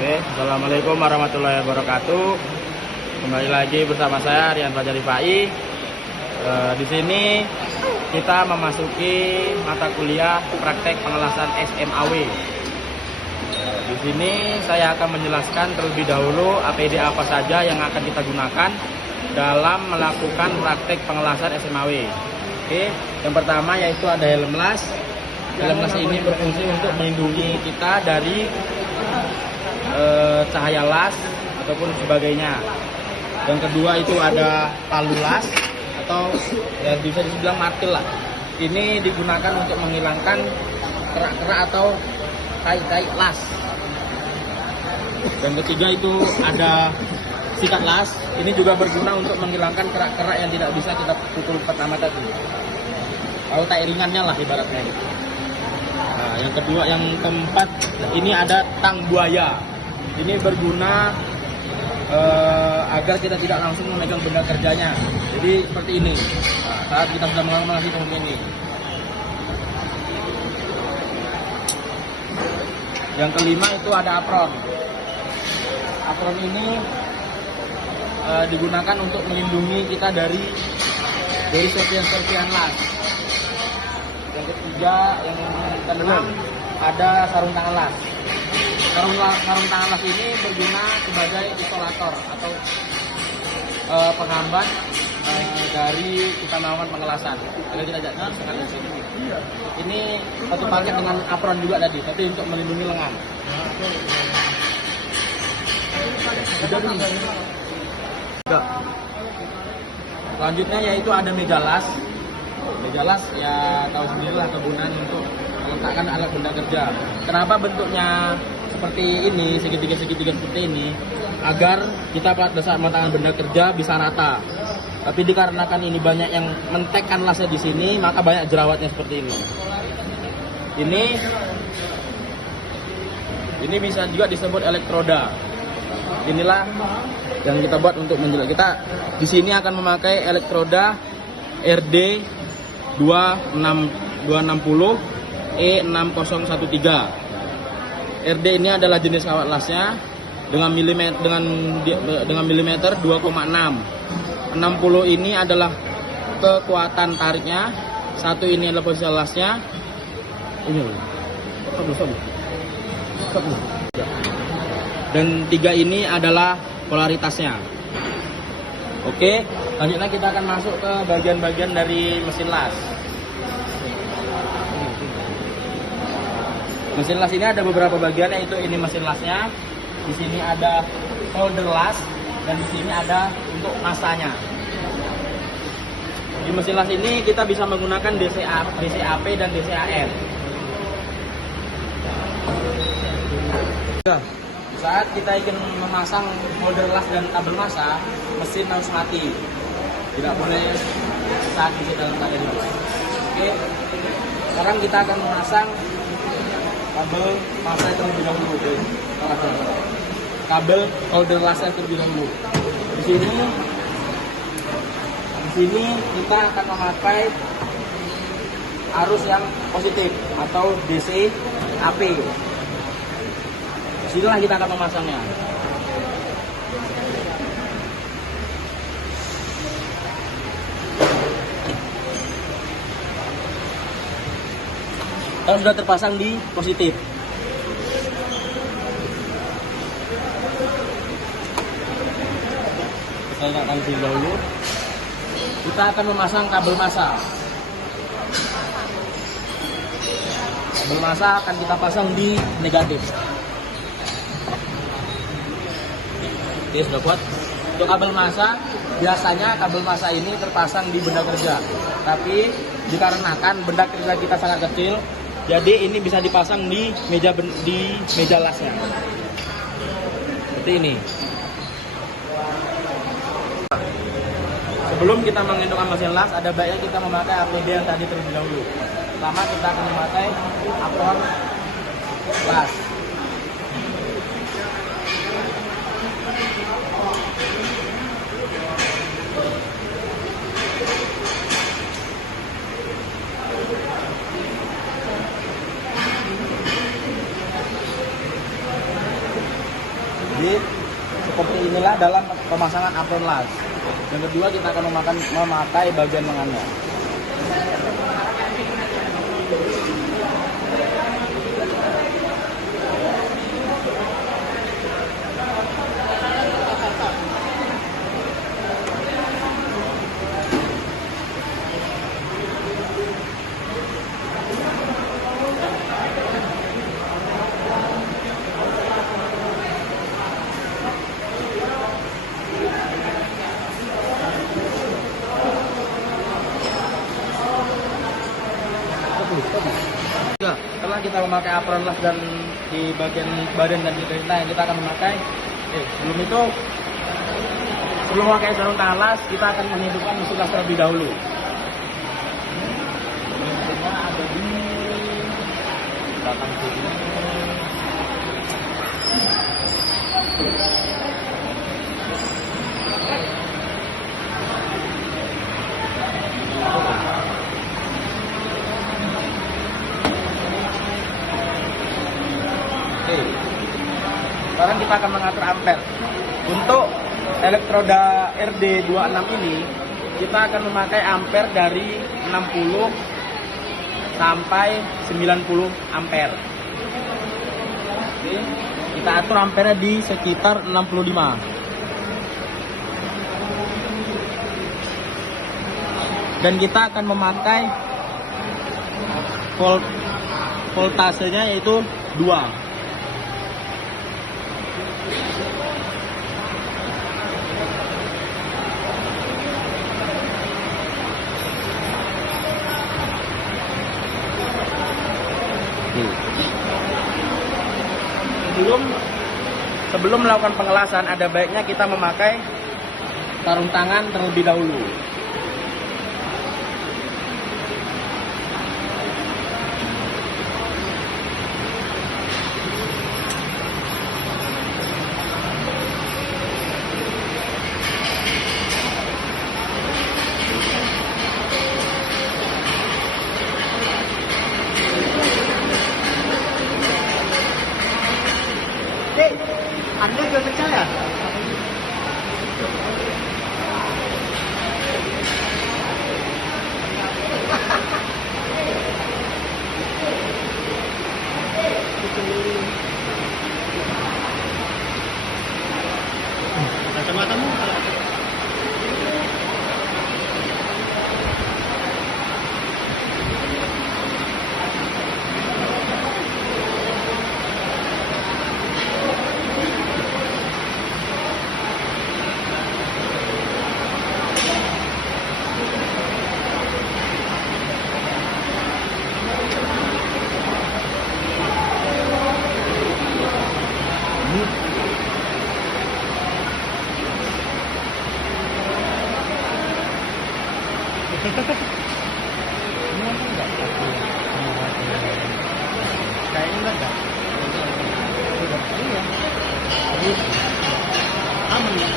Oke, assalamualaikum warahmatullahi wabarakatuh. Kembali lagi bersama saya Rian Fajar Rifai. Di sini kita memasuki mata kuliah praktek pengelasan SMAW. Di sini saya akan menjelaskan terlebih dahulu APD apa saja yang akan kita gunakan dalam melakukan praktek pengelasan SMAW. Oke, yang pertama yaitu ada helm las. Helm las ini berfungsi untuk melindungi kita dari cahaya las ataupun sebagainya. Yang kedua itu ada palu las atau ya bisa dibilang martil lah. Ini digunakan untuk menghilangkan kerak-kerak atau tai-tai las. Dan ketiga itu ada sikat las. Ini juga berguna untuk menghilangkan kerak-kerak yang tidak bisa kita pukul pertama tadi. Atau tai ringannya lah ibaratnya. Nah, yang kedua, yang keempat ini ada tang buaya. Ini berguna agar kita tidak langsung memegang benda kerjanya. Jadi seperti ini. Nah, saat kita sudah mengalami seperti ini. Yang kelima itu ada apron. Apron ini digunakan untuk melindungi kita dari serpian-serpian las. Yang ketiga, yang keenam ada sarung tangan las. Sarung tangan las ini berguna sebagai isolator atau penghambat dari kita melakukan pengelasan. Kalau kita jangan sekat di sini. Ini satu paket dengan apron juga tadi, tapi untuk melindungi lengan. Selanjutnya yaitu ada meja las. Meja las ya tahu sendirilah kegunaan untuk meletakkan alat benda kerja. Kenapa bentuknya seperti ini, segitiga seperti ini, agar kita pada saat meletakkan benda kerja bisa rata. Tapi dikarenakan ini banyak yang mentekkan lasnya di sini, maka banyak jerawatnya seperti ini. Ini bisa juga disebut elektroda. Inilah yang kita buat untuk menjelaskan. Kita di sini akan memakai elektroda RD 260 E6013. RD ini adalah jenis kawat lasnya dengan milimeter 2,6. 60 ini adalah kekuatan tariknya. 1 ini adalah posisi lasnya. Dan 3 ini adalah polaritasnya. Oke, selanjutnya kita akan masuk ke bagian-bagian dari mesin las. Mesin las ini ada beberapa bagian, yaitu ini mesin lasnya. Di sini ada holder las dan di sini ada untuk masanya. Di mesin las ini kita bisa menggunakan DCAP dan DCAM. Saat kita ingin memasang holder las dan kabel masa, mesin harus mati. Tidak boleh saat isi dalam keadaan ini. Oke. Sekarang kita akan memasang kabel masa terlebih dahulu. Kabel holder lasnya terlebih dahulu. Di sini kita akan memakai arus yang positif atau DCAP. Disinilah kita akan memasangnya. Kalau sudah terpasang di positif, kita nyalakan dahulu. Kita akan memasang kabel masa. Kabel masa akan kita pasang di negatif. Oke, sudah kuat. Untuk kabel masa, biasanya kabel masa ini terpasang di benda kerja. Tapi dikarenakan benda kerja kita sangat kecil, jadi ini bisa dipasang di meja lasnya. Seperti ini. Sebelum kita menghidupkan mesin las, ada baiknya kita memakai APD yang tadi terlebih dahulu. Pertama kita akan memakai apron las. Jadi seperti inilah dalam pemasangan apron las. Yang kedua kita akan memakai bagian lengannya. Setelah kita memakai apron las dan di bagian badan dan di yang kita akan memakai sebelum memakai sarung tangan las, kita akan menghidupkan mesin las terlebih dahulu. Mesinnya ada di belakang sini. Sekarang kita akan mengatur ampere. Untuk elektroda RD26 ini kita akan memakai ampere dari 60 sampai 90 ampere. Oke, kita atur ampere di sekitar 65. Dan kita akan memakai voltasenya yaitu 2. Sebelum melakukan pengelasan, ada baiknya kita memakai sarung tangan terlebih dahulu. Anda juga percaya? Kacamatamu? Kayaknya enggak ada. Iya. Aman ya.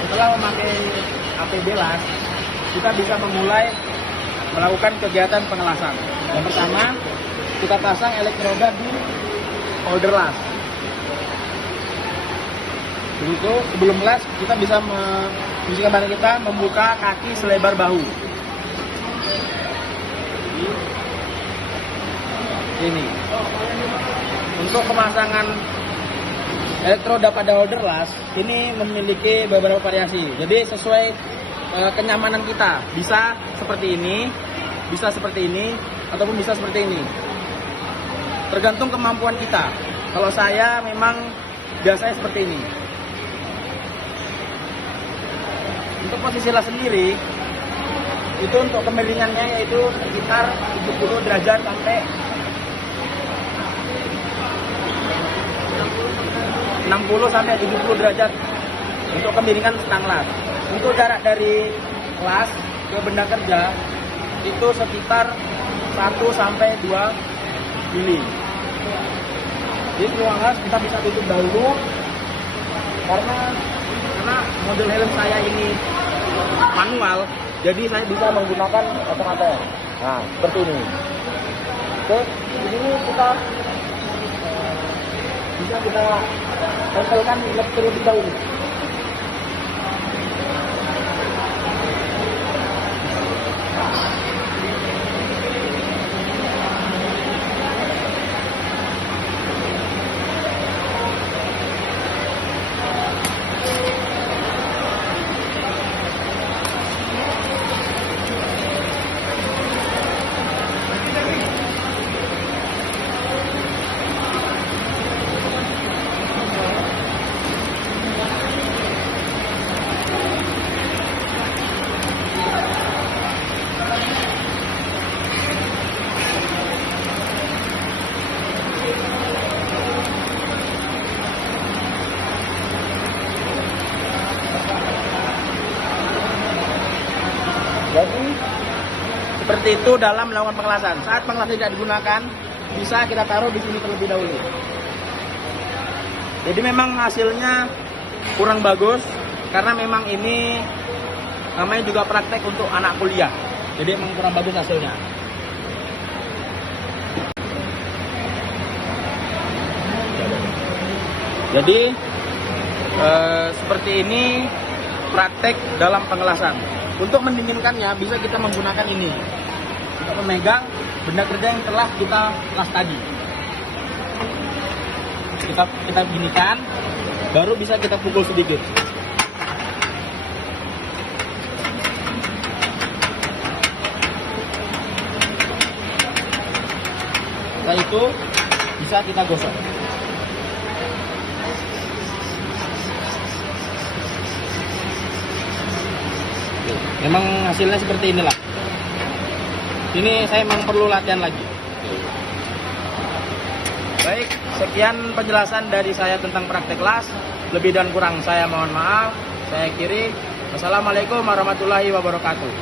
Setelah memakai APD las, kita bisa memulai melakukan kegiatan pengelasan. Yang pertama, kita pasang elektroda di holder las. Begitu, sebelum las kita bisa memposisikan badan kita membuka kaki selebar bahu. Ini. Untuk pemasangan elektroda pada holder las, ini memiliki beberapa variasi. Jadi sesuai kenyamanan kita, bisa seperti ini, ataupun bisa seperti ini. Tergantung kemampuan kita. Kalau saya memang biasanya seperti ini. Untuk posisi las sendiri, itu untuk kemiringannya yaitu sekitar 70 derajat sampai 60 sampai 70 derajat untuk kemiringan stang las. Untuk jarak dari las ke benda kerja itu sekitar 1 sampai 2 mili. Jadi ruang las kita bisa tutup dahulu Karena model helm saya ini manual, jadi saya bisa menggunakan otomatis. Nah, seperti ini. Oke, di sini kita bisa kita tempelkan terlebih dahulu. Jadi seperti itu dalam melakukan pengelasan. Saat pengelasan tidak digunakan, bisa kita taruh di sini terlebih dahulu. Jadi memang hasilnya kurang bagus karena memang ini namanya juga praktek untuk anak kuliah. Jadi memang kurang bagus hasilnya. Jadi seperti ini praktek dalam pengelasan. Untuk mendinginkannya bisa kita menggunakan ini untuk memegang benda kerja yang telah kita las tadi. Kita ginikan, baru bisa kita pukul sedikit. Setelah itu bisa kita gosok. Memang hasilnya seperti inilah. Ini saya memang perlu latihan lagi. Baik, sekian penjelasan dari saya tentang praktek las. Lebih dan kurang saya mohon maaf. Saya akhiri. Wassalamualaikum warahmatullahi wabarakatuh.